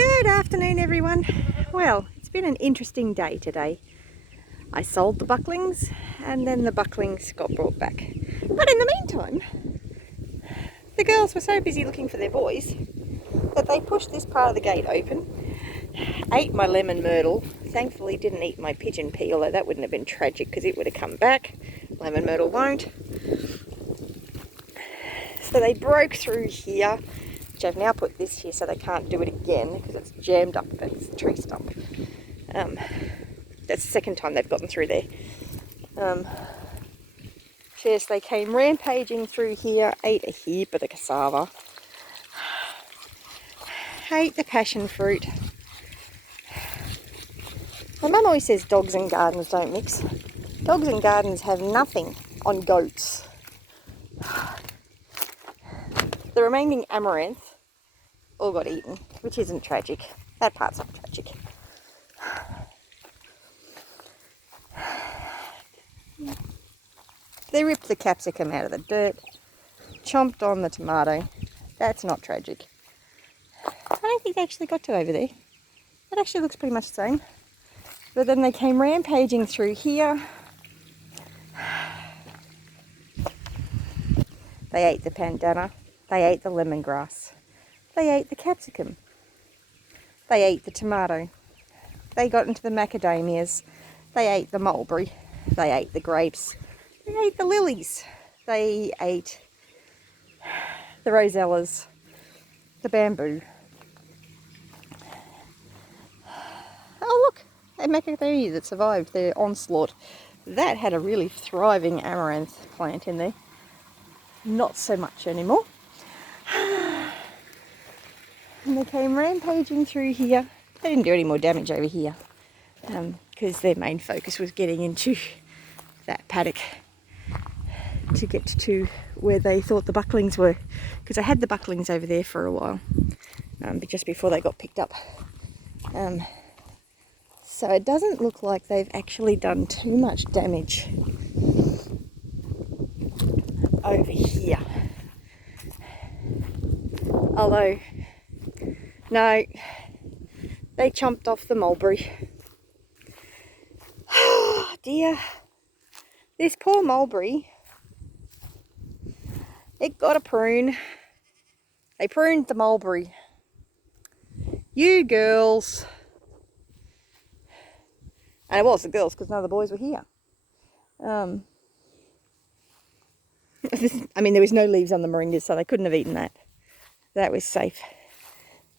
Good afternoon, everyone. Well, it's been an interesting day today. I sold the bucklings and then the bucklings got brought back. But in the meantime, the girls were so busy looking for their boys that they pushed this part of the gate open, ate my lemon myrtle, thankfully didn't eat my pigeon pea, although that wouldn't have been tragic because it would have come back. Lemon myrtle won't. So they broke through here, which I've now put this here so they can't do it again because it's jammed up against the tree stump. That's the second time they've gotten through there. Yes, they came rampaging through here, ate a heap of the cassava, ate the passion fruit. My mum always says dogs and gardens don't mix. Dogs and gardens have nothing on goats. The remaining amaranth all got eaten, which isn't tragic. That part's not tragic. They ripped the capsicum out of the dirt, chomped on the tomato. That's not tragic. I don't think they actually got to over there. It actually looks pretty much the same. But then they came rampaging through here. They ate the pandana. They ate the lemongrass. They ate the capsicum. They ate the tomato. They got into the macadamias. They ate the mulberry. They ate the grapes. They ate the lilies. They ate the rosellas, the bamboo. Oh look, a macadamia that survived their onslaught. That had a really thriving amaranth plant in there. Not so much anymore. And they came rampaging through here. They didn't do any more damage over here because their main focus was getting into that paddock to get to where they thought the bucklings were, because I had the bucklings over there for a while, but just before they got picked up. So it doesn't look like they've actually done too much damage over here. Although, no, they chomped off the mulberry. Oh dear. This poor mulberry, it got a prune. They pruned the mulberry. You girls. And it was the girls because none of the boys were here. I mean, there was no leaves on the moringas, so they couldn't have eaten that. That was safe.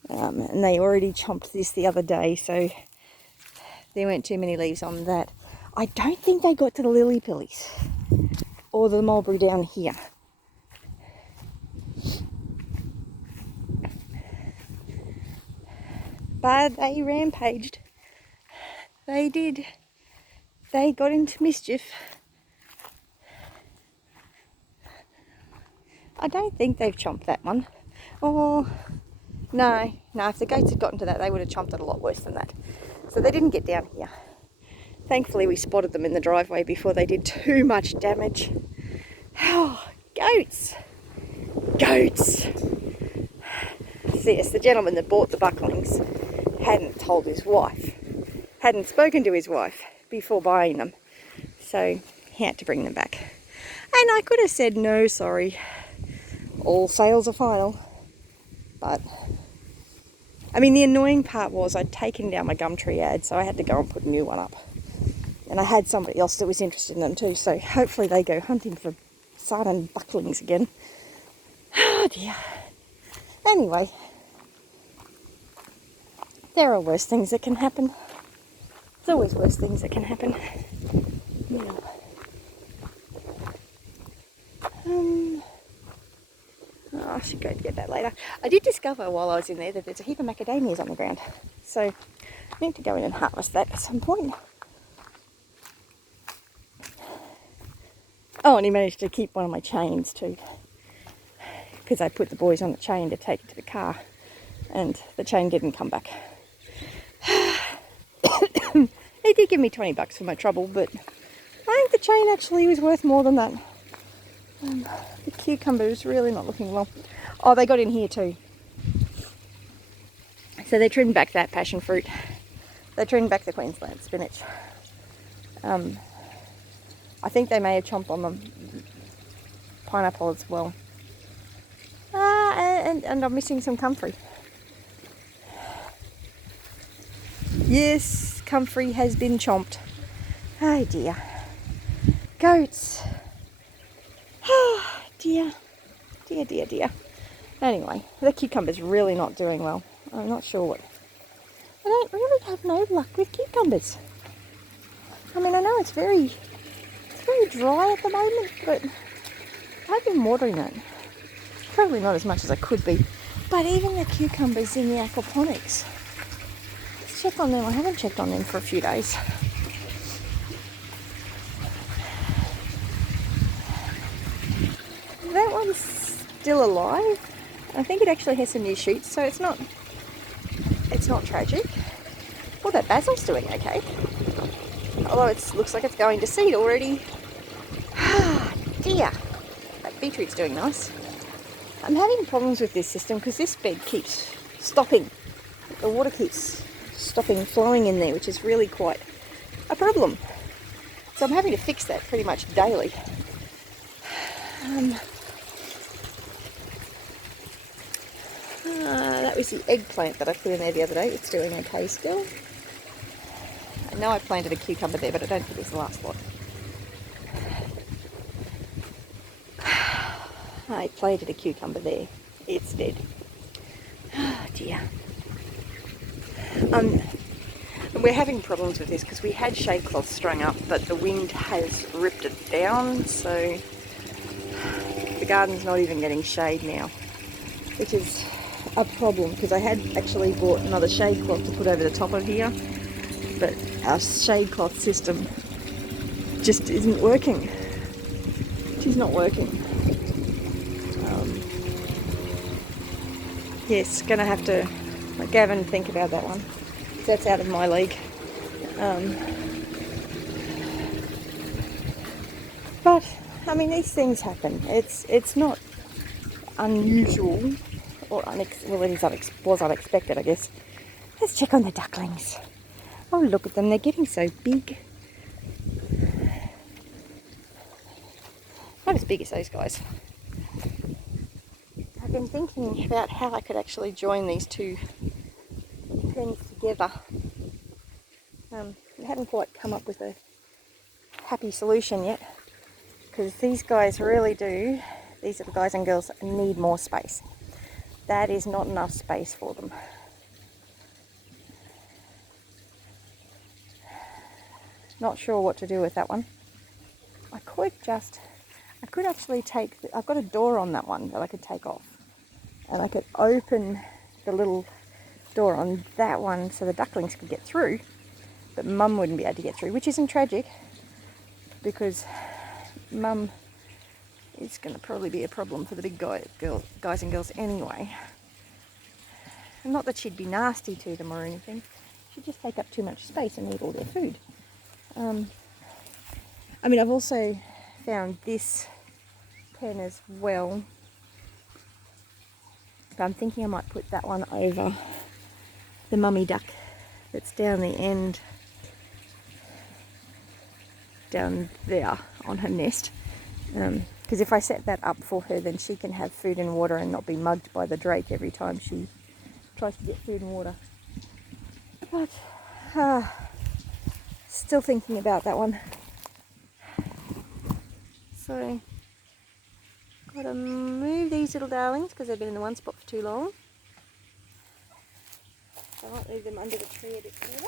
And they already chomped this the other day, so there weren't too many leaves on that. I don't think they got to the lily pillies or the mulberry down here. But they rampaged. They did. They got into mischief. I don't think they've chomped that one. Oh, no, if the goats had gotten to that, they would have chomped it a lot worse than that. So they didn't get down here. Thankfully, we spotted them in the driveway before they did too much damage. Oh, goats! Goats! So yes, the gentleman that bought the bucklings hadn't told his wife, hadn't spoken to his wife before buying them. So he had to bring them back. And I could have said, no, sorry, all sales are final. But, I mean, the annoying part was I'd taken down my Gumtree ad, so I had to go and put a new one up. And I had somebody else that was interested in them too, so hopefully they go hunting for sardine bucklings again. Oh dear. Anyway, there are worse things that can happen. There's always worse things that can happen. You know. I should go get that later. I did discover while I was in there that there's a heap of macadamias on the ground. So I need to go in and harvest that at some point. Oh, and he managed to keep one of my chains too, because I put the boys on the chain to take it to the car, and the chain didn't come back. He did give me $20 for my trouble, but I think the chain actually was worth more than that. The cucumber is really not looking well. Oh, they got in here too. So they trimmed back that passion fruit. They trimmed back the Queensland spinach. I think they may have chomped on the pineapple as well. And I'm missing some comfrey. Yes, comfrey has been chomped. Oh dear. Goats. Oh dear. Dear, dear, dear. Anyway, the cucumber's really not doing well. I'm not sure what. I don't really have no luck with cucumbers. I mean, I know it's very dry at the moment, but I've been watering it. Probably not as much as I could be. But even the cucumbers in the aquaponics, let's check on them. I haven't checked on them for a few days. That one's still alive. I think it actually has some new shoots, so it's not tragic. Well, that basil's doing okay. Although it looks like it's going to seed already. Ah, dear. That beetroot's doing nice. I'm having problems with this system because this bed keeps stopping. The water keeps stopping flowing in there, which is really quite a problem. So I'm having to fix that pretty much daily. That was the eggplant that I put in there the other day. It's doing okay still. I know I planted a cucumber there, but I don't think it's the last lot. I planted a cucumber there. It's dead. Oh dear. We're having problems with this because we had shade cloth strung up, but the wind has ripped it down, so the garden's not even getting shade now, which is a problem because I had actually bought another shade cloth to put over the top of here, but our shade cloth system just isn't working. She's not working. Yes, gonna have to let Gavin think about that one. That's out of my league. But I mean, these things happen. It's not unusual, or was unexpected, I guess. Let's check on the ducklings. Oh, look at them! They're getting so big. Not as big as those guys. I've been thinking about how I could actually join these two pens together. I haven't quite come up with a happy solution yet, because these guys really do, these little guys and girls, need more space. That is not enough space for them. Not sure what to do with that one. I could actually I've got a door on that one that I could take off. And I could open the little door on that one so the ducklings could get through, but Mum wouldn't be able to get through, which isn't tragic because Mum is going to probably be a problem for the big guys and girls anyway. And not that she'd be nasty to them or anything, she'd just take up too much space and eat all their food. I mean, I've also found this pen as well. But I'm thinking I might put that one over the mummy duck that's down the end, down there on her nest. Because if I set that up for her, then she can have food and water and not be mugged by the drake every time she tries to get food and water. But still thinking about that one. So gotta move these little darlings because they've been in the one spot for too long. So I might leave them under the tree a bit further.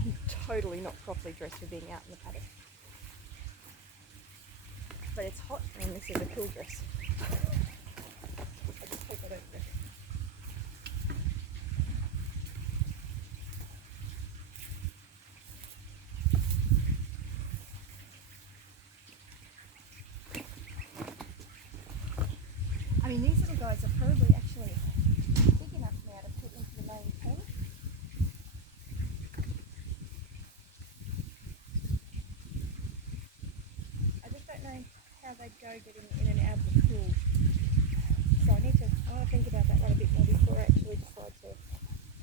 I'm totally not properly dressed for being out in the paddock. But it's hot and this is a cool dress. I just hope I don't wreck it. I mean, these little guys are probably actually they'd go getting in and out of the pool. So I want to think about that one a bit more before I actually decide to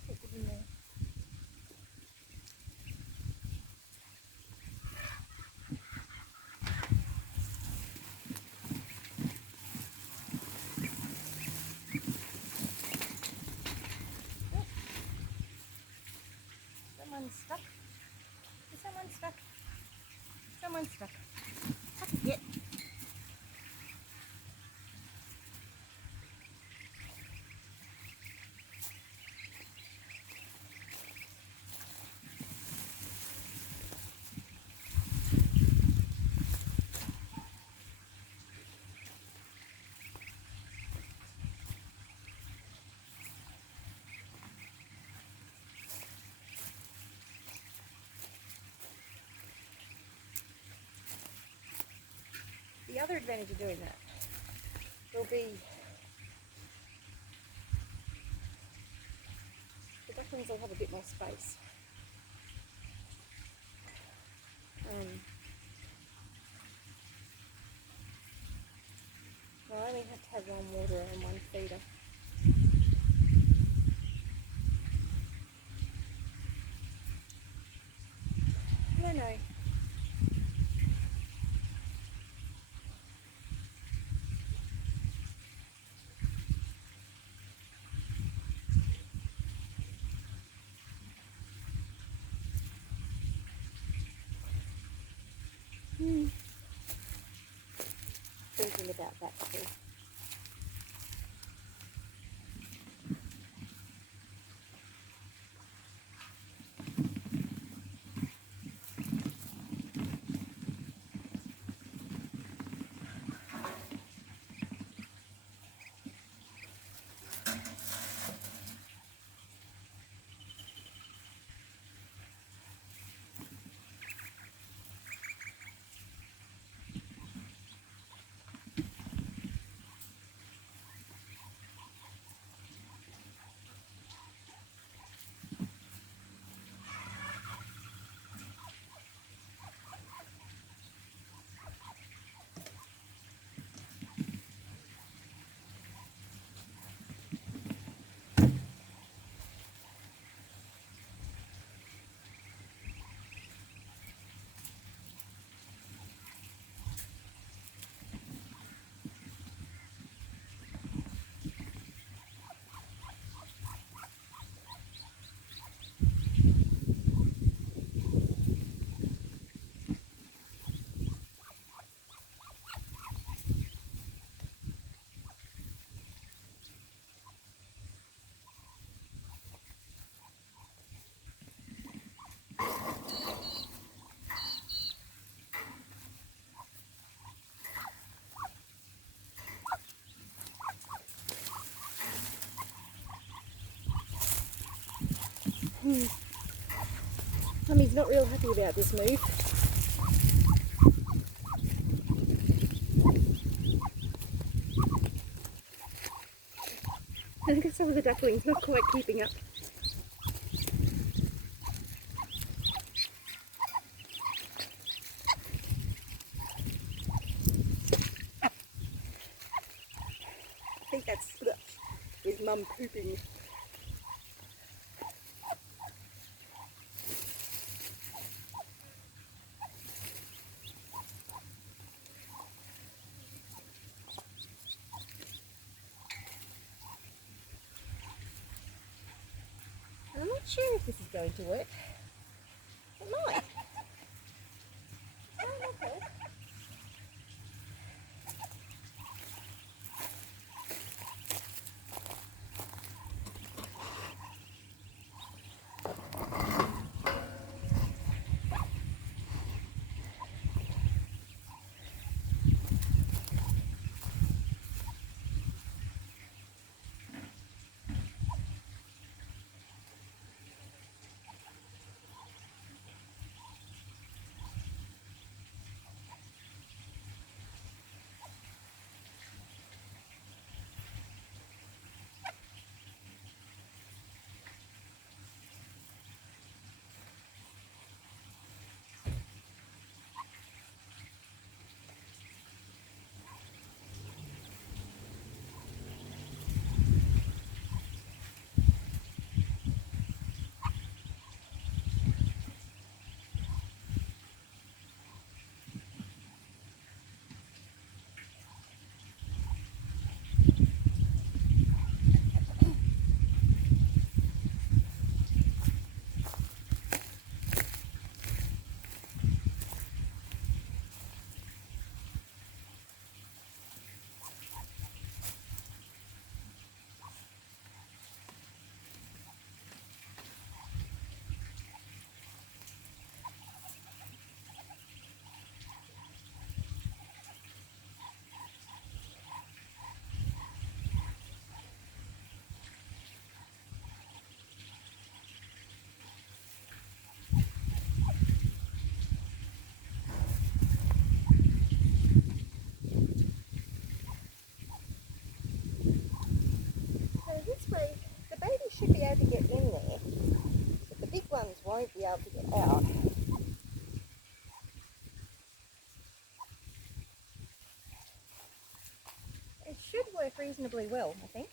put them in there. Someone's stuck. Is someone stuck? Someone's stuck. Up and get. The other advantage of doing that will be the ducklings will have a bit more space. I only have to have one water and one feeder. I don't know. Thinking about that too. Mummy's not real happy about this move. Look at some of the ducklings not quite keeping up. I think that's with Mum pooping. I'm not sure if this is going to work. It might. won't be able to get out. It should work reasonably well, I think.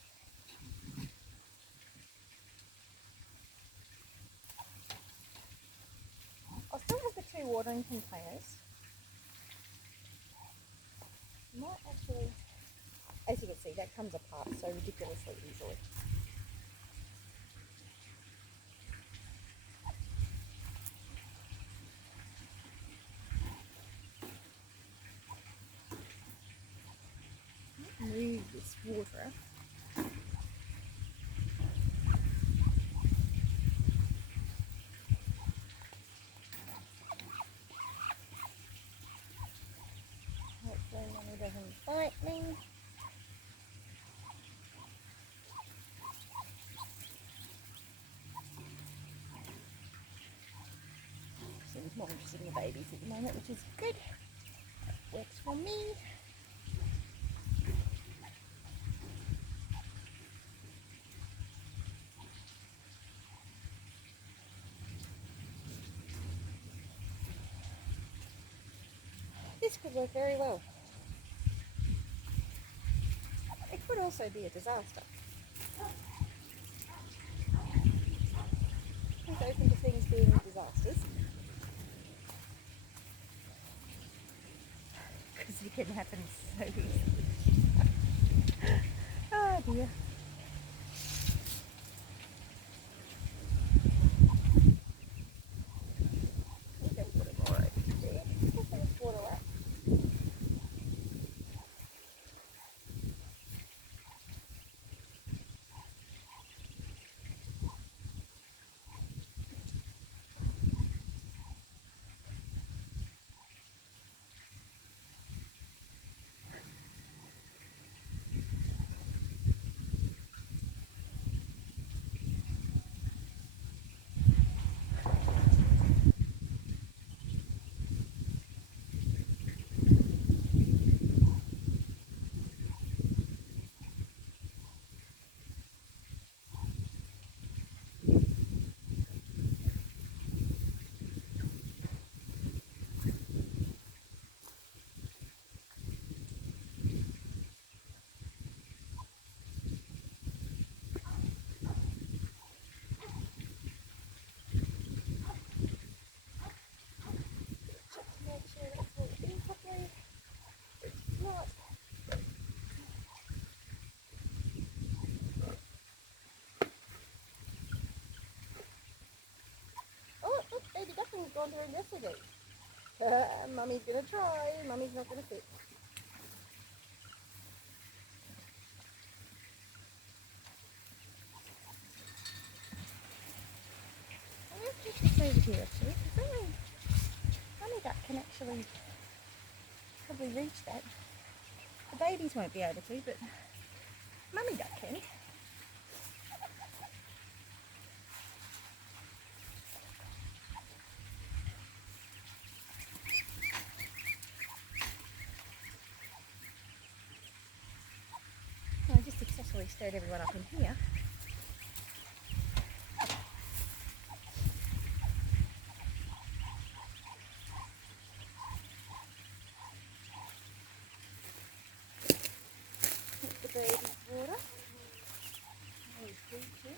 I'll still have the 2 watering containers. Might actually, as you can see, that comes apart so ridiculously easily. Move this water. Hopefully Mummy doesn't bite me. Seems more interested in the babies at the moment, which is good. That works for me. This could work very well. It could also be a disaster. Who's open to things being disasters? Because it can happen so easily. Oh dear. Gone through yesterday. Mummy's gonna try. Mummy's not gonna fit. I'm going to put this over here actually, because Mummy duck can actually probably reach that. The babies won't be able to, but Mummy duck can. I just successfully stirred everyone up in here. Put the baby's water. There's food too.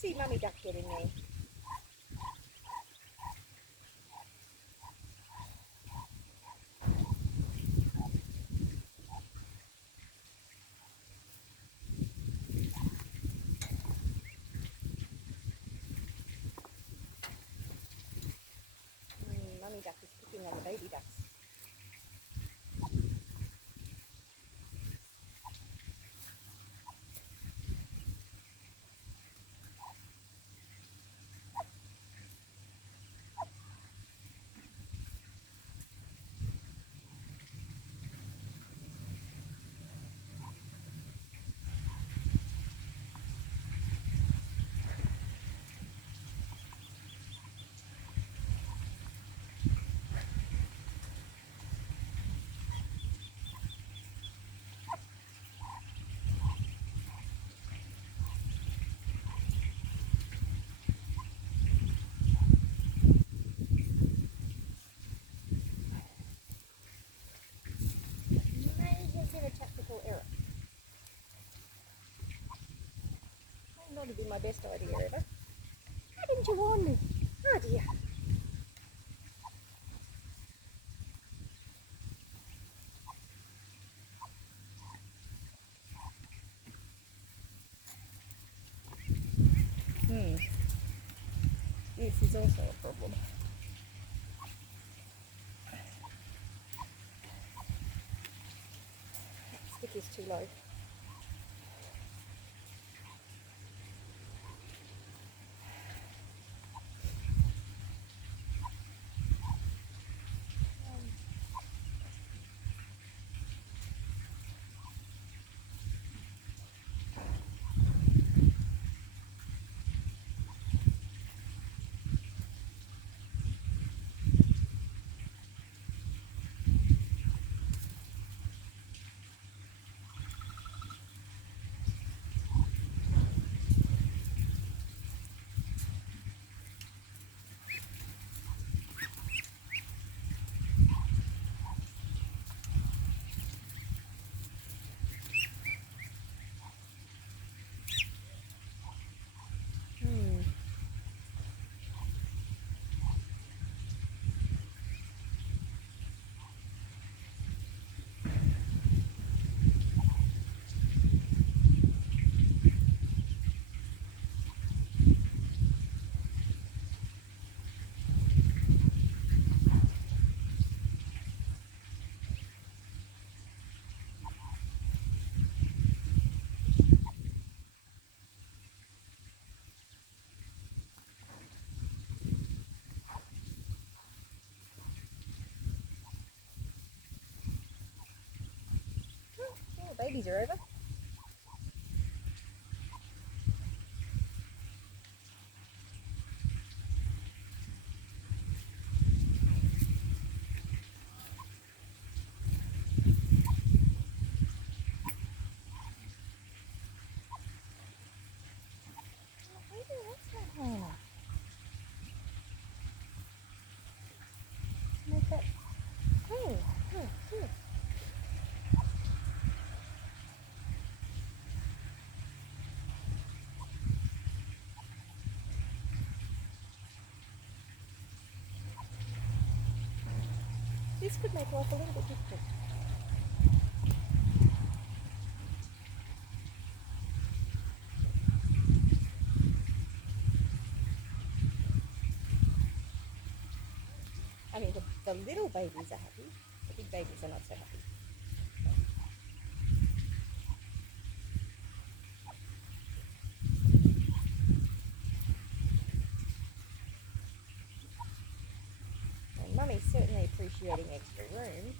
see Mummy Duck get in there. Mummy Duck is picking on the baby ducks. Error. Might not have been my best idea ever. Why didn't you warn me? Oh dear. This is also a problem. Stick is too low. Babies are over. This could make life a little bit difficult. I mean, the little babies are happy. The big babies are not so happy. And Mummy's certainly appreciating extra room.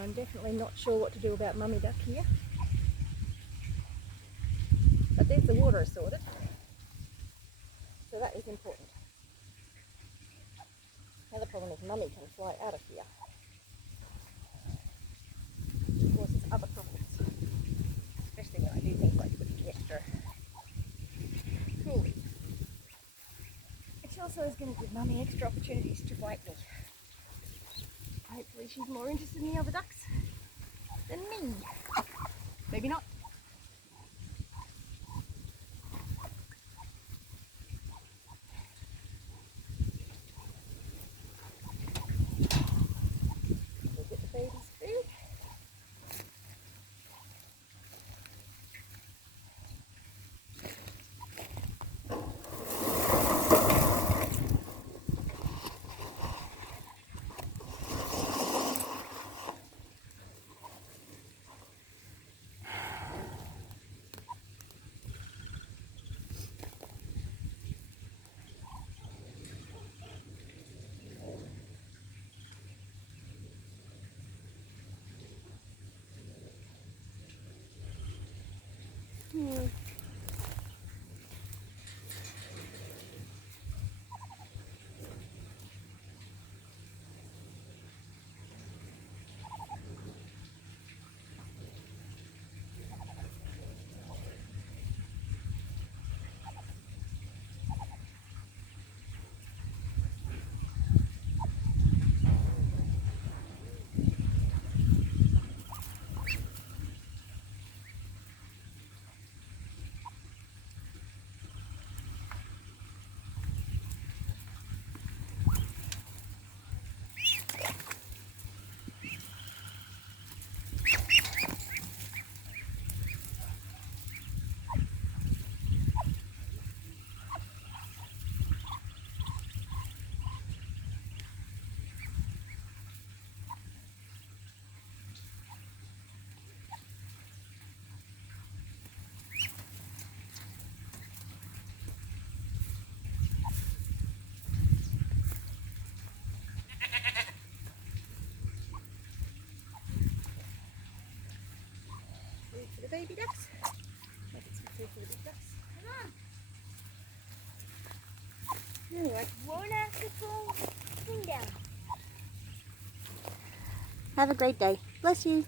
I'm definitely not sure what to do about mummy duck here. But there's the water sorted. So that is important. The other problem is mummy can fly out of here. Of course, it's other problems. Especially when I do things like putting the extra cooling. Which also is going to give mummy extra opportunities to bite me. Hopefully she's more interested in the other ducks than me. Maybe not. We'll get the baby's food. Food for the baby ducks. Maybe some food for the big ducks. Anyway, Won't have to fall down. have a great day. Bless you.